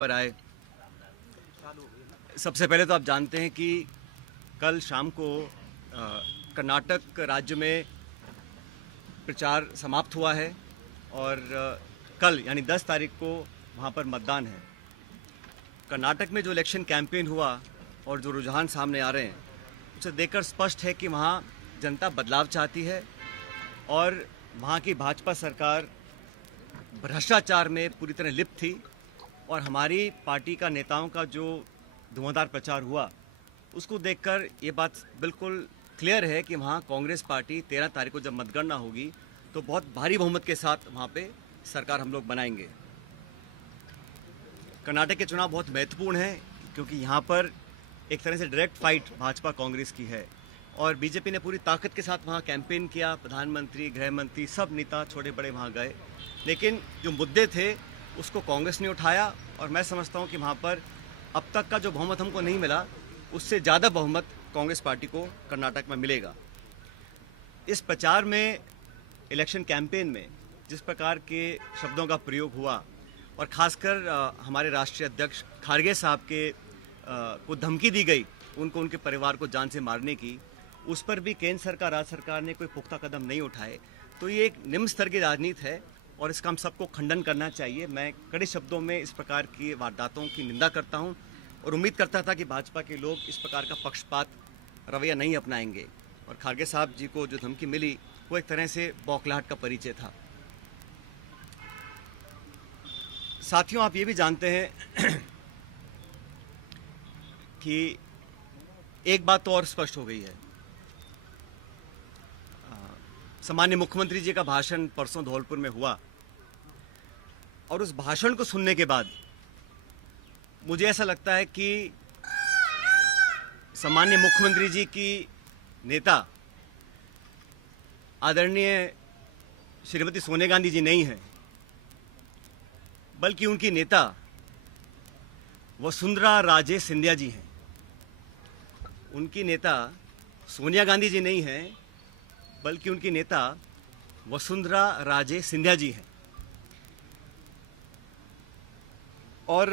पर आए। सबसे पहले तो आप जानते हैं कि कल शाम को कर्नाटक राज्य में प्रचार समाप्त हुआ है और कल यानी 10 तारीख को वहाँ पर मतदान है। कर्नाटक में जो इलेक्शन कैंपेन हुआ और जो रुझान सामने आ रहे हैं उसे देखकर स्पष्ट है कि वहाँ जनता बदलाव चाहती है और वहाँ की भाजपा सरकार भ्रष्टाचार में पूरी तरह लिप्त थी और हमारी पार्टी का नेताओं का जो धुआंधार प्रचार हुआ उसको देखकर ये बात बिल्कुल क्लियर है कि वहाँ कांग्रेस पार्टी 13 तारीख को जब मतगणना होगी तो बहुत भारी बहुमत के साथ वहाँ पे सरकार हम लोग बनाएंगे। कर्नाटक के चुनाव बहुत महत्वपूर्ण है क्योंकि यहाँ पर एक तरह से डायरेक्ट फाइट भाजपा कांग्रेस की है और बीजेपी ने पूरी ताकत के साथ वहाँ कैंपेन किया। प्रधानमंत्री, गृह मंत्री, सब नेता छोटे बड़े वहाँ गए, लेकिन जो मुद्दे थे उसको कांग्रेस ने उठाया और मैं समझता हूँ कि वहाँ पर अब तक का जो बहुमत हमको नहीं मिला उससे ज़्यादा बहुमत कांग्रेस पार्टी को कर्नाटक में मिलेगा। इस प्रचार में, इलेक्शन कैंपेन में जिस प्रकार के शब्दों का प्रयोग हुआ और ख़ासकर हमारे राष्ट्रीय अध्यक्ष खारगे साहब के को धमकी दी गई उनको, उनके परिवार को जान से मारने की, उस पर भी केंद्र सरकार, राज्य सरकार ने कोई पुख्ता कदम नहीं उठाए। तो ये एक निम्न स्तर की राजनीति है और इसका हम सबको खंडन करना चाहिए। मैं कड़े शब्दों में इस प्रकार की वारदातों की निंदा करता हूं और उम्मीद करता था कि भाजपा के लोग इस प्रकार का पक्षपात रवैया नहीं अपनाएंगे और खारगे साहब जी को जो धमकी मिली वो एक तरह से बौखलाहट का परिचय था। साथियों, आप ये भी जानते हैं कि एक बात तो और स्पष्ट हो गई है। सामान्य मुख्यमंत्री जी का भाषण परसों धौलपुर में हुआ और उस भाषण को सुनने के बाद मुझे ऐसा लगता है कि सामान्य मुख्यमंत्री जी की नेता आदरणीय श्रीमती सोनिया गांधी जी नहीं है, बल्कि उनकी नेता वसुंधरा राजे सिंधिया जी हैं। उनकी नेता सोनिया गांधी जी नहीं हैं, बल्कि उनकी नेता वसुंधरा राजे सिंधिया जी हैं। और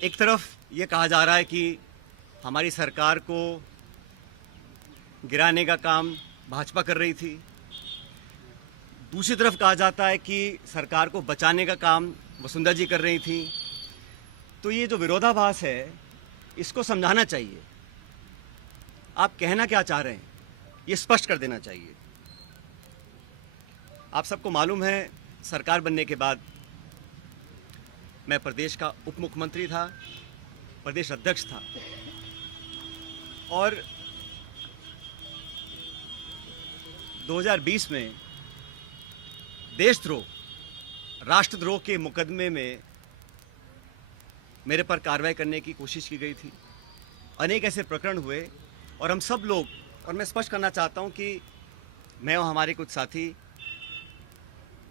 एक तरफ ये कहा जा रहा है कि हमारी सरकार को गिराने का काम भाजपा कर रही थी, दूसरी तरफ कहा जाता है कि सरकार को बचाने का काम वसुंधरा जी कर रही थी। तो ये जो विरोधाभास है इसको समझाना चाहिए। आप कहना क्या चाह रहे हैं ये स्पष्ट कर देना चाहिए। आप सबको मालूम है, सरकार बनने के बाद मैं प्रदेश का उप मुख्यमंत्री था, प्रदेश अध्यक्ष था और 2020 में देशद्रोह, राष्ट्रद्रोह के मुकदमे में मेरे पर कार्रवाई करने की कोशिश की गई थी। अनेक ऐसे प्रकरण हुए और हम सब लोग, और मैं स्पष्ट करना चाहता हूं कि मैं और हमारे कुछ साथी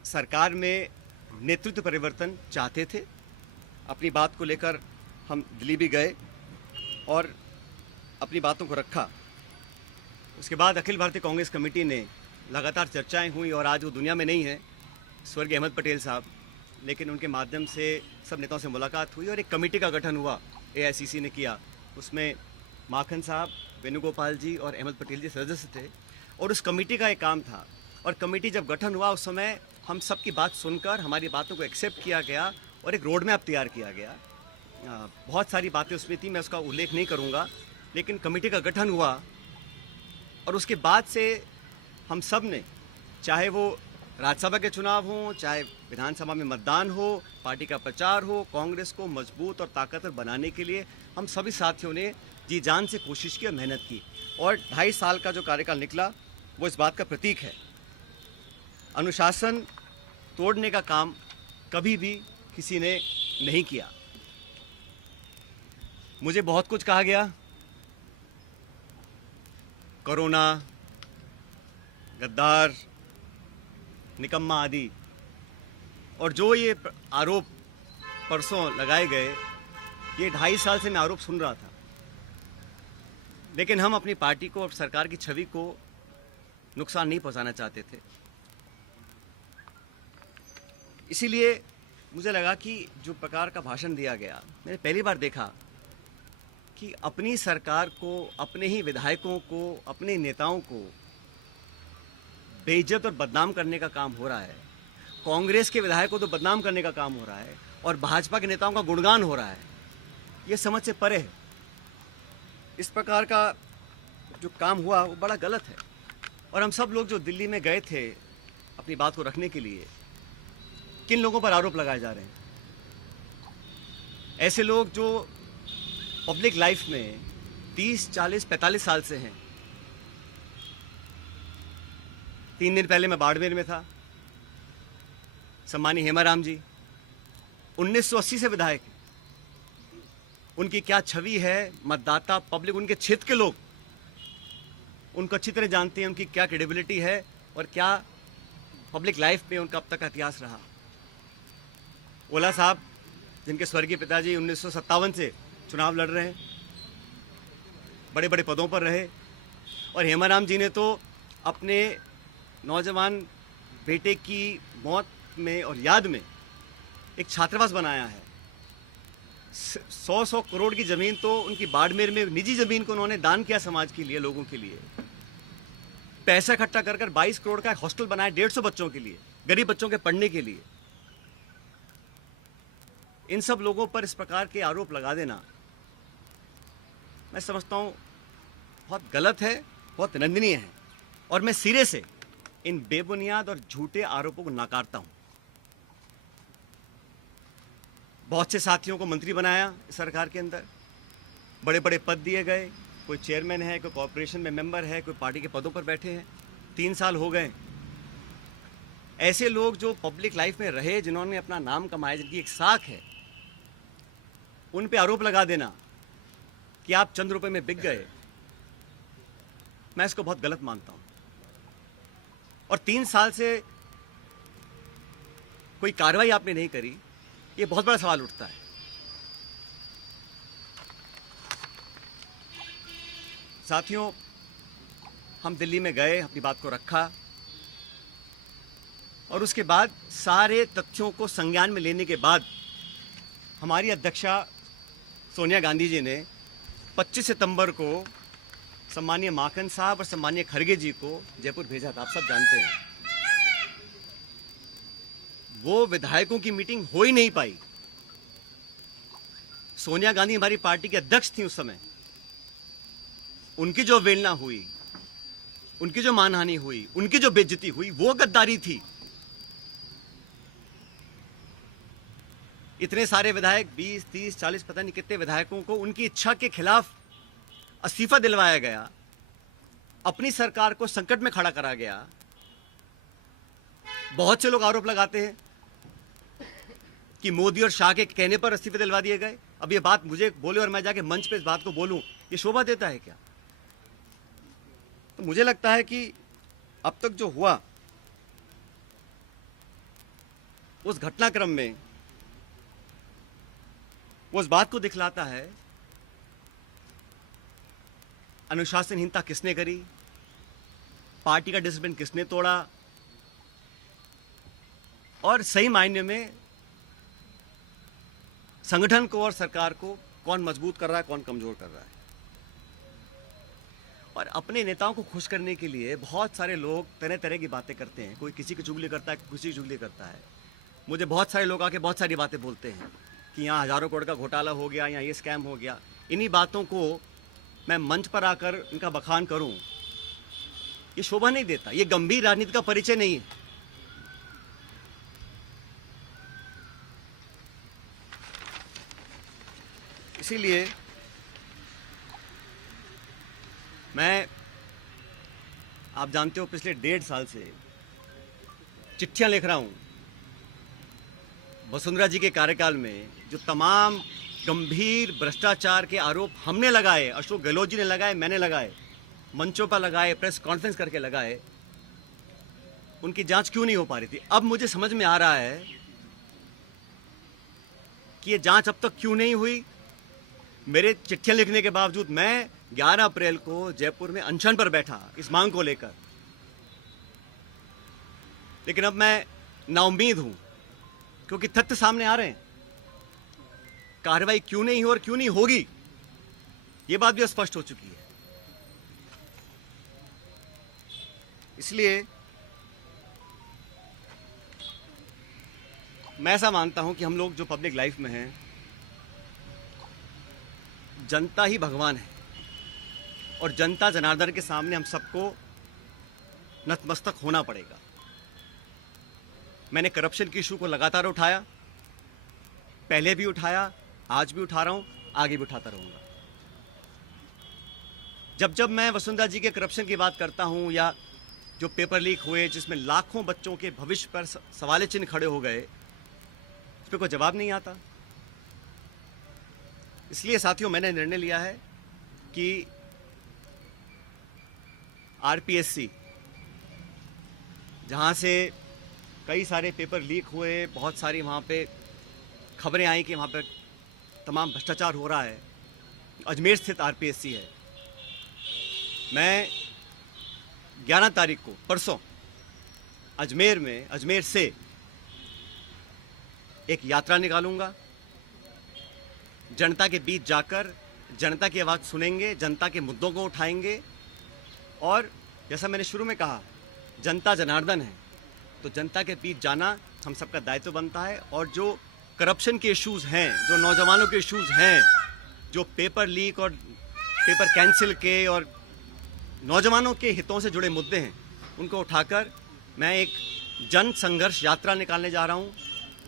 सरकार में नेतृत्व परिवर्तन चाहते थे। अपनी बात को लेकर हम दिल्ली भी गए और अपनी बातों को रखा। उसके बाद अखिल भारतीय कांग्रेस कमेटी ने लगातार चर्चाएं हुई और आज वो दुनिया में नहीं है, स्वर्गीय अहमद पटेल साहब, लेकिन उनके माध्यम से सब नेताओं से मुलाकात हुई और एक कमेटी का गठन हुआ, एआईसीसी ने किया। उसमें माखन साहब, वेणुगोपाल जी और अहमद पटेल जी सदस्य थे और उस कमेटी का एक काम था। और कमेटी जब गठन हुआ उस समय हम सबकी बात सुनकर हमारी बातों को एक्सेप्ट किया गया और एक रोड मैप तैयार किया गया। बहुत सारी बातें उसमें थी, मैं उसका उल्लेख नहीं करूँगा, लेकिन कमेटी का गठन हुआ और उसके बाद से हम सब ने, चाहे वो राज्यसभा के चुनाव हों, चाहे विधानसभा में मतदान हो, पार्टी का प्रचार हो, कांग्रेस को मजबूत और ताकतवर बनाने के लिए हम सभी साथियों ने जी जान से कोशिश की और मेहनत की और 2.5 साल का जो कार्यकाल निकला वो इस बात का प्रतीक है। अनुशासन तोड़ने का काम कभी भी किसी ने नहीं किया। मुझे बहुत कुछ कहा गया, कोरोना, गद्दार, निकम्मा आदि, और जो ये आरोप परसों लगाए गए, ये 2.5 साल से मैं आरोप सुन रहा था, लेकिन हम अपनी पार्टी को और सरकार की छवि को नुकसान नहीं पहुंचाना चाहते थे। इसीलिए मुझे लगा कि जो प्रकार का भाषण दिया गया, मैंने पहली बार देखा कि अपनी सरकार को, अपने ही विधायकों को, अपने नेताओं को बेइज्जत और बदनाम करने का काम हो रहा है। कांग्रेस के विधायकों को तो बदनाम करने का काम हो रहा है और भाजपा के नेताओं का गुणगान हो रहा है। ये समझ से परे है। इस प्रकार का जो काम हुआ वो बड़ा गलत है। और हम सब लोग जो दिल्ली में गए थे अपनी बात को रखने के लिए, किन लोगों पर आरोप लगाए जा रहे हैं? ऐसे लोग जो पब्लिक लाइफ में 30, 40, 45 साल से हैं। 3 दिन पहले मैं बाड़मेर में था। सम्मानीय हेमाराम जी 1980 से विधायक हैं। उनकी क्या छवि है, मतदाता, पब्लिक, उनके क्षेत्र के लोग उनको अच्छी तरह जानते हैं, उनकी क्या क्रेडिबिलिटी है और क्या पब्लिक लाइफ में उनका अब तक का इतिहास रहा। ओला साहब, जिनके स्वर्गीय पिताजी 1957 से चुनाव लड़ रहे हैं, बड़े बड़े पदों पर रहे, और हेमाराम जी ने तो अपने नौजवान बेटे की मौत में और याद में एक छात्रावास बनाया है। 100 करोड़ की ज़मीन तो उनकी बाड़मेर में, निजी ज़मीन को उन्होंने दान किया समाज के लिए, लोगों के लिए। पैसा इकट्ठा कर 22 करोड़ का एक हॉस्टल बनाया 150 बच्चों के लिए, गरीब बच्चों के पढ़ने के लिए। इन सब लोगों पर इस प्रकार के आरोप लगा देना मैं समझता हूँ बहुत गलत है, बहुत निंदनीय है, और मैं सिरे से इन बेबुनियाद और झूठे आरोपों को नकारता हूँ। बहुत से साथियों को मंत्री बनाया सरकार के अंदर, बड़े बड़े पद दिए गए, कोई चेयरमैन है, कोई कॉर्पोरेशन में मेंबर है, कोई पार्टी के पदों पर बैठे हैं। 3 साल हो गए। ऐसे लोग जो पब्लिक लाइफ में रहे, जिन्होंने अपना नाम कमाया, जिनकी एक साख है, उन पे आरोप लगा देना कि आप चंद रुपए में बिक गए, मैं इसको बहुत गलत मानता हूं। और 3 साल से कोई कार्रवाई आपने नहीं करी, ये बहुत बड़ा सवाल उठता है। साथियों, हम दिल्ली में गए, अपनी बात को रखा, और उसके बाद सारे तथ्यों को संज्ञान में लेने के बाद हमारी अध्यक्षा सोनिया गांधी जी ने 25 सितंबर को सम्मानीय माखन साहब और सम्मानीय खड़गे जी को जयपुर भेजा था। आप सब जानते हैं। वो विधायकों की मीटिंग हो ही नहीं पाई। सोनिया गांधी हमारी पार्टी के अध्यक्ष थी उस समय। उनकी जो अवहेलना हुई, उनकी जो मानहानि हुई, उनकी जो बेइज्जती हुई, वो गद्दारी थी। इतने सारे विधायक, 20, 30, 40, पता नहीं कितने विधायकों को उनकी इच्छा के खिलाफ इस्तीफा दिलवाया गया, अपनी सरकार को संकट में खड़ा करा गया। बहुत से लोग आरोप लगाते हैं कि मोदी और शाह के कहने पर इस्तीफे दिलवा दिए गए। अब ये बात मुझे बोले और मैं जाके मंच पे इस बात को बोलूं, ये शोभा देता है क्या? तो मुझे लगता है कि अब तक जो हुआ उस घटनाक्रम में वो उस बात को दिखलाता है अनुशासनहीनता किसने करी, पार्टी का डिसिप्लिन किसने तोड़ा, और सही मायने में संगठन को और सरकार को कौन मजबूत कर रहा है, कौन कमजोर कर रहा है। और अपने नेताओं को खुश करने के लिए बहुत सारे लोग तरह तरह की बातें करते हैं। कोई किसी की चुगली करता है, किसी की चुगली करता है। मुझे बहुत सारे लोग आके बहुत सारी बातें बोलते हैं कि यहाँ हजारों करोड़ का घोटाला हो गया, यहाँ ये स्कैम हो गया। इन्हीं बातों को मैं मंच पर आकर इनका बखान करूं, ये शोभा नहीं देता, ये गंभीर राजनीति का परिचय नहीं है। इसीलिए मैं, आप जानते हो, पिछले 1.5 साल से चिट्ठियां लिख रहा हूं वसुंधरा जी के कार्यकाल में जो तमाम गंभीर भ्रष्टाचार के आरोप हमने लगाए, अशोक गहलोत जी ने लगाए, मैंने लगाए, मंचों पर लगाए, प्रेस कॉन्फ्रेंस करके लगाए, उनकी जांच क्यों नहीं हो पा रही थी। अब मुझे समझ में आ रहा है कि ये जांच अब तक क्यों नहीं हुई। मेरे चिट्ठियां लिखने के बावजूद मैं 11 अप्रैल को जयपुर में अनशन पर बैठा इस मांग को लेकर, लेकिन अब मैं नाउम्मीद हूं क्योंकि तथ्य सामने आ रहे हैं। कार्रवाई क्यों नहीं हो और क्यों नहीं होगी, यह बात भी स्पष्ट हो चुकी है। इसलिए मैं ऐसा मानता हूं कि हम लोग जो पब्लिक लाइफ में हैं, जनता ही भगवान है और जनता जनार्दन के सामने हम सबको नतमस्तक होना पड़ेगा। मैंने करप्शन की इशू को लगातार उठाया, पहले भी उठाया, आज भी उठा रहा हूं, आगे भी उठाता रहूंगा। जब जब मैं वसुंधरा जी के करप्शन की बात करता हूं या जो पेपर लीक हुए जिसमें लाखों बच्चों के भविष्य पर सवाल चिन्ह खड़े हो गए, उस पर कोई जवाब नहीं आता। इसलिए साथियों, मैंने निर्णय लिया है कि आरपीएससी, जहां से कई सारे पेपर लीक हुए, बहुत सारी वहां पे खबरें आई कि वहां पे तमाम भ्रष्टाचार हो रहा है, अजमेर स्थित आरपीएससी है। मैं 11 तारीख को, परसों, अजमेर से एक यात्रा निकालूंगा। जनता के बीच जाकर जनता की आवाज़ सुनेंगे, जनता के मुद्दों को उठाएंगे। और जैसा मैंने शुरू में कहा, जनता जनार्दन है, तो जनता के बीच जाना हम सबका दायित्व बनता है। और जो करप्शन के इश्यूज़ हैं, जो नौजवानों के इश्यूज़ हैं, जो पेपर लीक और पेपर कैंसिल के और नौजवानों के हितों से जुड़े मुद्दे हैं, उनको उठाकर मैं एक जन संघर्ष यात्रा निकालने जा रहा हूं,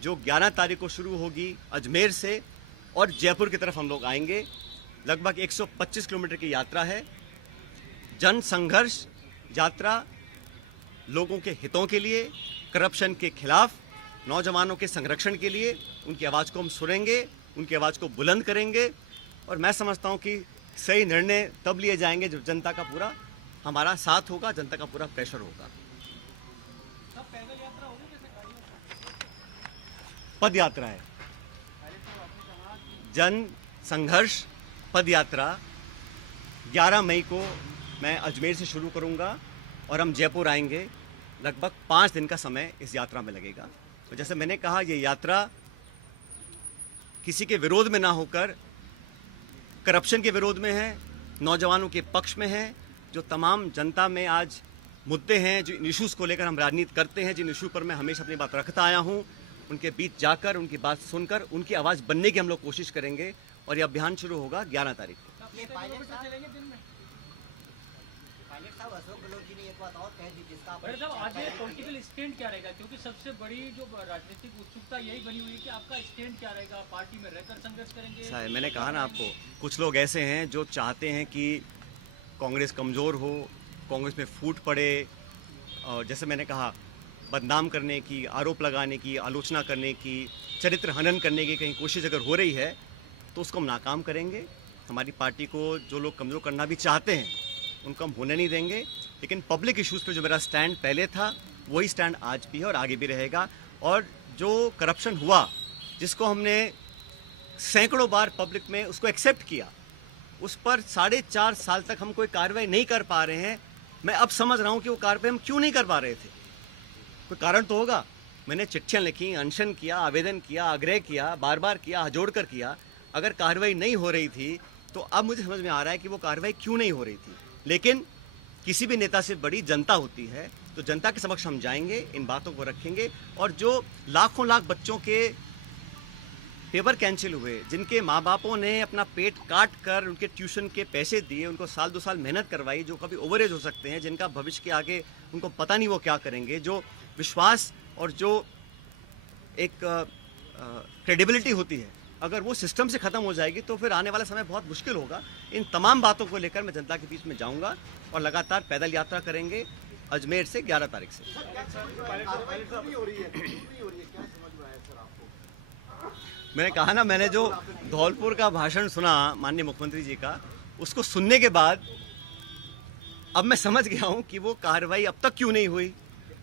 जो 11 तारीख को शुरू होगी अजमेर से और जयपुर की तरफ हम लोग आएंगे। लगभग 125 किलोमीटर की यात्रा है। जन संघर्ष यात्रा लोगों के हितों के लिए, करप्शन के खिलाफ, नौजवानों के संरक्षण के लिए। उनकी आवाज़ को हम सुनेंगे, उनकी आवाज़ को बुलंद करेंगे। और मैं समझता हूं कि सही निर्णय तब लिए जाएंगे जब जनता का पूरा हमारा साथ होगा, जनता का पूरा प्रेशर होगा। पद यात्रा है, जन संघर्ष पद यात्रा 11 मई को मैं अजमेर से शुरू करूंगा और हम जयपुर आएंगे। लगभग 5 दिन का समय इस यात्रा में लगेगा। तो जैसे मैंने कहा, ये यात्रा किसी के विरोध में ना होकर करप्शन के विरोध में है, नौजवानों के पक्ष में है। जो तमाम जनता में आज मुद्दे हैं, जो इश्यूज़ को लेकर हम राजनीति करते हैं, जिन इशू पर मैं हमेशा अपनी बात रखता आया हूं, उनके बीच जाकर, उनकी बात सुनकर, उनकी आवाज़ बनने की हम लोग कोशिश करेंगे। और ये अभियान शुरू होगा 11 तारीख को। आज ये पॉलिटिकल स्टैंड क्या रहेगा, क्योंकि सबसे बड़ी जो राजनीतिक उत्सुकता यही बनी हुई है कि आपका स्टैंड क्या रहेगा, पार्टी में रहकर संघर्ष करेंगे? साहब, मैंने कहा ना आपको, कुछ लोग ऐसे हैं जो चाहते हैं कि कांग्रेस कमज़ोर हो, कांग्रेस में फूट पड़े, और जैसे मैंने कहा, बदनाम करने की, आरोप लगाने की, आलोचना करने की, चरित्र हनन करने की कहीं कोशिश अगर हो रही है तो उसको हम नाकाम करेंगे। हमारी पार्टी को जो लोग कमज़ोर करना भी चाहते हैं, उनको हम होने नहीं देंगे। लेकिन पब्लिक इश्यूज़ पे जो मेरा स्टैंड पहले था, वही स्टैंड आज भी है और आगे भी रहेगा। और जो करप्शन हुआ, जिसको हमने सैकड़ों बार पब्लिक में उसको एक्सेप्ट किया, उस पर 4.5 साल तक हम कोई कार्रवाई नहीं कर पा रहे हैं। मैं अब समझ रहा हूँ कि वो कार्रवाई हम क्यों नहीं कर पा रहे थे। कोई कारण तो होगा। मैंने चिट्ठियाँ लिखी, अनशन किया, आवेदन किया, आग्रह किया, बार बार किया, जोड़ कर किया। अगर कार्रवाई नहीं हो रही थी तो अब मुझे समझ में आ रहा है कि वो कार्रवाई क्यों नहीं हो रही थी। लेकिन किसी भी नेता से बड़ी जनता होती है, तो जनता के समक्ष हम जाएंगे, इन बातों को रखेंगे। और जो लाखों लाख बच्चों के पेपर कैंसिल हुए, जिनके माँ बापों ने अपना पेट काट कर उनके ट्यूशन के पैसे दिए, उनको साल 2 साल मेहनत करवाई, जो कभी ओवरेज हो सकते हैं, जिनका भविष्य के आगे उनको पता नहीं वो क्या करेंगे, जो विश्वास और जो एक क्रेडिबिलिटी होती है, अगर वो सिस्टम से ख़त्म हो जाएगी तो फिर आने वाला समय बहुत मुश्किल होगा। इन तमाम बातों को लेकर मैं जनता के बीच में जाऊंगा और लगातार पैदल यात्रा करेंगे अजमेर से 11 तारीख से। मैंने कहा ना, मैंने जो धौलपुर का भाषण सुना माननीय मुख्यमंत्री जी का, उसको सुनने के बाद अब मैं समझ गया हूं कि वो कार्रवाई अब तक क्यों नहीं हुई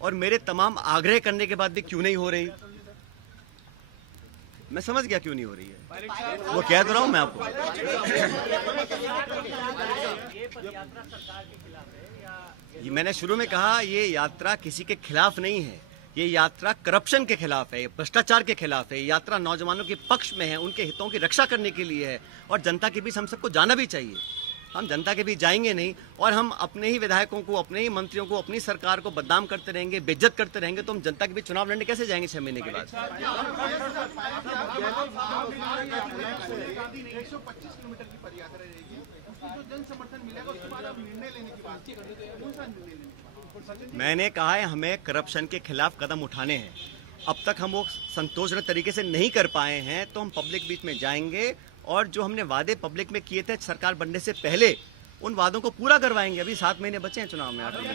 और मेरे तमाम आग्रह करने के बाद भी क्यों नहीं हो रही। मैं समझ गया क्यों नहीं हो रही है। वो कह तो रहा हूं मैं आपको। ये मैंने शुरू में कहा, ये यात्रा किसी के खिलाफ नहीं है, ये यात्रा करप्शन के खिलाफ है, भ्रष्टाचार के खिलाफ है, ये यात्रा नौजवानों के पक्ष में है, उनके हितों की रक्षा करने के लिए है और जनता के बीच हम सबको जाना भी चाहिए। हम जनता के बीच जाएंगे नहीं और हम अपने ही विधायकों को, अपने ही मंत्रियों को, अपनी सरकार को बदनाम करते रहेंगे, बेइज्जत करते रहेंगे, तो हम जनता के बीच चुनाव लड़ने कैसे जाएंगे 6 महीने के बाद? 125 किलोमीटर की पदयात्रा रहेगी, उसकी जो जन समर्थन मिलेगा उसके बाद आप निर्णय लेने की बात करेंगे, कौन सा निर्णय लेने की बात? मैंने कहा है हमें करप्शन के खिलाफ कदम उठाने हैं। अब तक हम वो संतोषजनक तरीके से नहीं कर पाए हैं, तो हम पब्लिक बीच में जाएंगे और जो हमने वादे पब्लिक में किए थे सरकार बनने से पहले, उन वादों को पूरा करवाएंगे। अभी 7 महीने बचे हैं चुनाव में। 8 महीने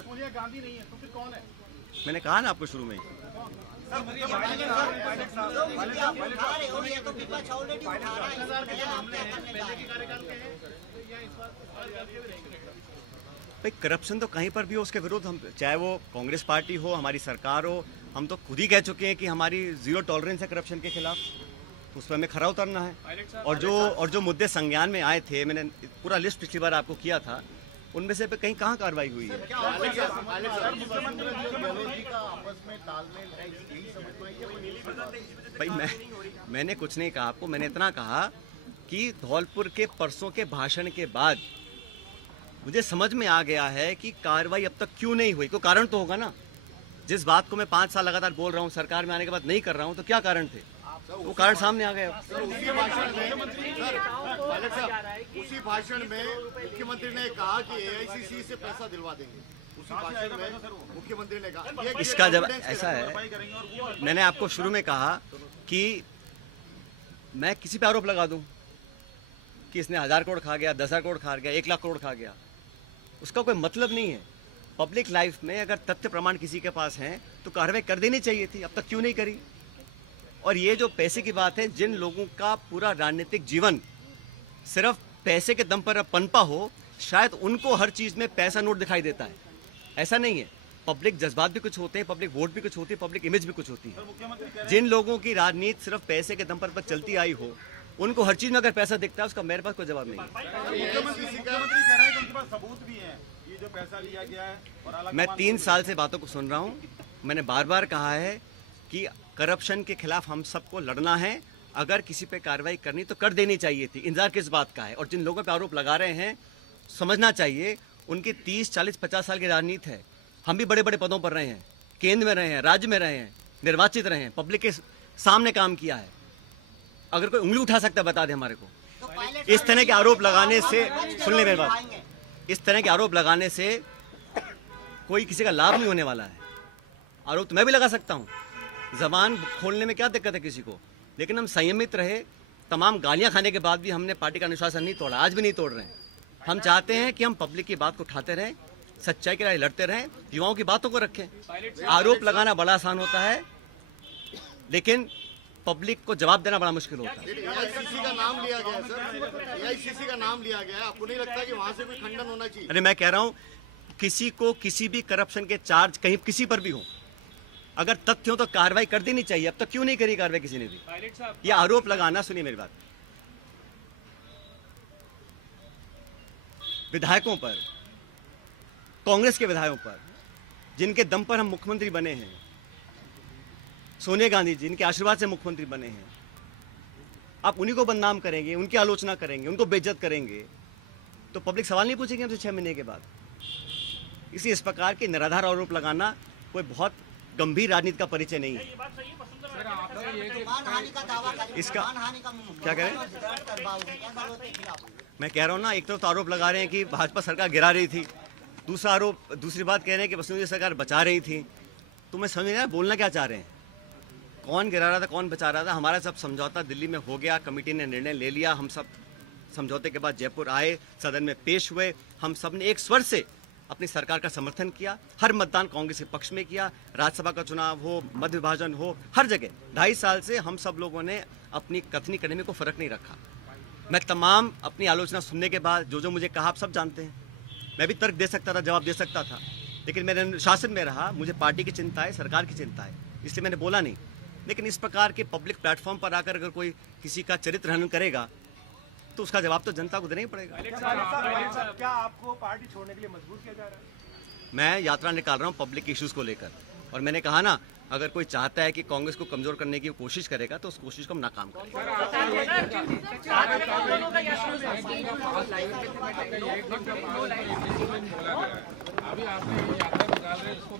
सोनिया गांधी नहीं है तो फिर कौन है? मैंने कहा ना आपको शुरू में ही। भाई करप्शन तो कहीं पर भी हो, उसके विरुद्ध हम, चाहे वो कांग्रेस पार्टी हो, हमारी सरकार हो, हम तो खुद ही कह चुके हैं कि हमारी 0 टॉलरेंस है करप्शन के खिलाफ, तो उस पर हमें खरा उतरना है। और जो मुद्दे संज्ञान में आए थे, मैंने पूरा लिस्ट पिछली बार आपको किया था, उनमें से कहीं कहाँ कार्रवाई हुई है? भाई मैंने कुछ नहीं कहा आपको, मैंने इतना कहा कि धौलपुर के परसों के भाषण के बाद मुझे समझ में आ गया है कि कार्रवाई अब तक क्यों नहीं हुई। कोई कारण तो होगा ना। जिस बात को मैं 5 साल लगातार बोल रहा हूँ, सरकार में आने के बाद नहीं कर रहा हूँ, तो क्या कारण थे? वो कारण सामने आ गया। उसी भाषण में मुख्यमंत्री ने कहा कि एआईसीसी से पैसा दिलवा देंगे। उसी भाषण में मुख्यमंत्री ने कहा। इसका जब ऐसा है, मैंने आपको शुरू में कहा कि मैं किसी पे आरोप लगा दूं कि इसने 1000 करोड़ खा गया, 10,000 करोड़ खा गया, 1 लाख करोड़ खा गया, उसका कोई मतलब नहीं है। पब्लिक लाइफ में अगर तथ्य प्रमाण किसी के पास हैं तो कार्रवाई कर देनी चाहिए थी, अब तक क्यों नहीं करी? और ये जो पैसे की बात है, जिन लोगों का पूरा राजनीतिक जीवन सिर्फ पैसे के दम पर पनपा हो, शायद उनको हर चीज में पैसा नोट दिखाई देता है। ऐसा नहीं है। पब्लिक जज्बात भी कुछ होते हैं, पब्लिक वोट भी कुछ होती है, पब्लिक इमेज भी कुछ होती है। जिन लोगों की राजनीति सिर्फ पैसे के दम पर चलती आई हो, उनको हर चीज में अगर पैसा दिखता है, उसका मेरे पास कोई जवाब नहीं है। मैं 3 साल से बातों को सुन रहा हूँ। मैंने बार बार कहा है कि करप्शन के खिलाफ हम सबको लड़ना है। अगर किसी पे कार्रवाई करनी तो कर देनी चाहिए थी। इंतजार किस बात का है? और जिन लोगों पे आरोप लगा रहे हैं, समझना चाहिए उनकी 30, 40, 50 साल की राजनीति है। हम भी बड़े बड़े पदों पर रहे हैं, केंद्र में रहे हैं, राज्य में रहे हैं, निर्वाचित रहे हैं, पब्लिक के सामने काम किया है। अगर कोई उंगली उठा सकता है बता दे हमारे को। इस तरह के आरोप लगाने से, सुन ले मेरी बात, इस तरह के आरोप लगाने से कोई किसी का लाभ नहीं होने वाला है। आरोप तो मैं भी लगा सकता हूँ, जबान खोलने में क्या दिक्कत है किसी को, लेकिन हम संयमित रहे। तमाम गालियां खाने के बाद भी हमने पार्टी का अनुशासन नहीं तोड़ा, आज भी नहीं तोड़ रहे हैं। हम चाहते हैं कि हम पब्लिक की बात को उठाते रहें, सच्चाई के लिए लड़ते रहें, युवाओं की बातों को रखें। आरोप लगाना बड़ा आसान होता है, लेकिन पब्लिक को जवाब देना बड़ा मुश्किल होता है। एआईसीसी का नाम लिया गया सर, एआईसीसी का नाम लिया गया। आपको नहीं लगता कि वहां से कोई खंडन होना चाहिए? अरे मैं कह रहा हूँ, किसी को किसी भी करप्शन के चार्ज कहीं किसी पर भी हो, अगर तथ्य हो तो कार्रवाई कर देनी चाहिए। अब तक क्यों नहीं करी कार्रवाई किसी ने भी? ये आरोप लगाना, सुनिए मेरी बात, विधायकों पर, कांग्रेस के विधायकों पर, जिनके दम पर हम मुख्यमंत्री बने हैं, सोनिया गांधी जी जिनके आशीर्वाद से मुख्यमंत्री बने हैं, आप उन्हीं को बदनाम करेंगे, उनकी आलोचना करेंगे, उनको बेइज्जत करेंगे, तो पब्लिक सवाल नहीं पूछेगी हमसे 6 महीने के बाद। इसी इस प्रकार के निराधार आरोप लगाना कोई बहुत गंभीर राजनीति का परिचय नहीं है। इसका क्या कह रहे हैं? मैं कह रहा हूँ ना, एक तो आरोप लगा रहे हैं कि भाजपा सरकार गिरा रही थी, दूसरी बात कह रहे हैं कि वसुंधरा सरकार बचा रही थी। तो मैं समझ नहीं रहा बोलना क्या चाह रहे हैं, कौन गिरा रहा था, कौन बचा रहा था। हमारा सब समझौता दिल्ली में हो गया, कमेटी ने निर्णय ले लिया, हम सब समझौते के बाद जयपुर आए, सदन में पेश हुए, हम सब ने एक स्वर से अपनी सरकार का समर्थन किया। हर मतदान कांग्रेस के पक्ष में किया, राज्यसभा का चुनाव हो, मध्य विभाजन हो, हर जगह 2.5 साल से हम सब लोगों ने अपनी कथनी करने में कोई फर्क नहीं रखा। मैं तमाम अपनी आलोचना सुनने के बाद जो मुझे कहा आप सब जानते हैं। मैं भी तर्क दे सकता था, जवाब दे सकता था, लेकिन मैंने शासन में रहा, मुझे पार्टी की चिंता है, सरकार की चिंता है, इसलिए मैंने बोला नहीं। लेकिन इस प्रकार के पब्लिक प्लेटफॉर्म पर आकर अगर कोई किसी का चरित्र हनन करेगा तो उसका जवाब तो जनता को देना ही पड़ेगा। क्या आपको पार्टी छोड़ने के लिए मजबूर किया जा रहा है? मैं यात्रा निकाल रहा हूँ पब्लिक इश्यूज को लेकर, और मैंने कहा ना, अगर कोई चाहता है कि कांग्रेस को कमजोर करने की कोशिश करेगा तो उस कोशिश को हम नाकाम करेंगे।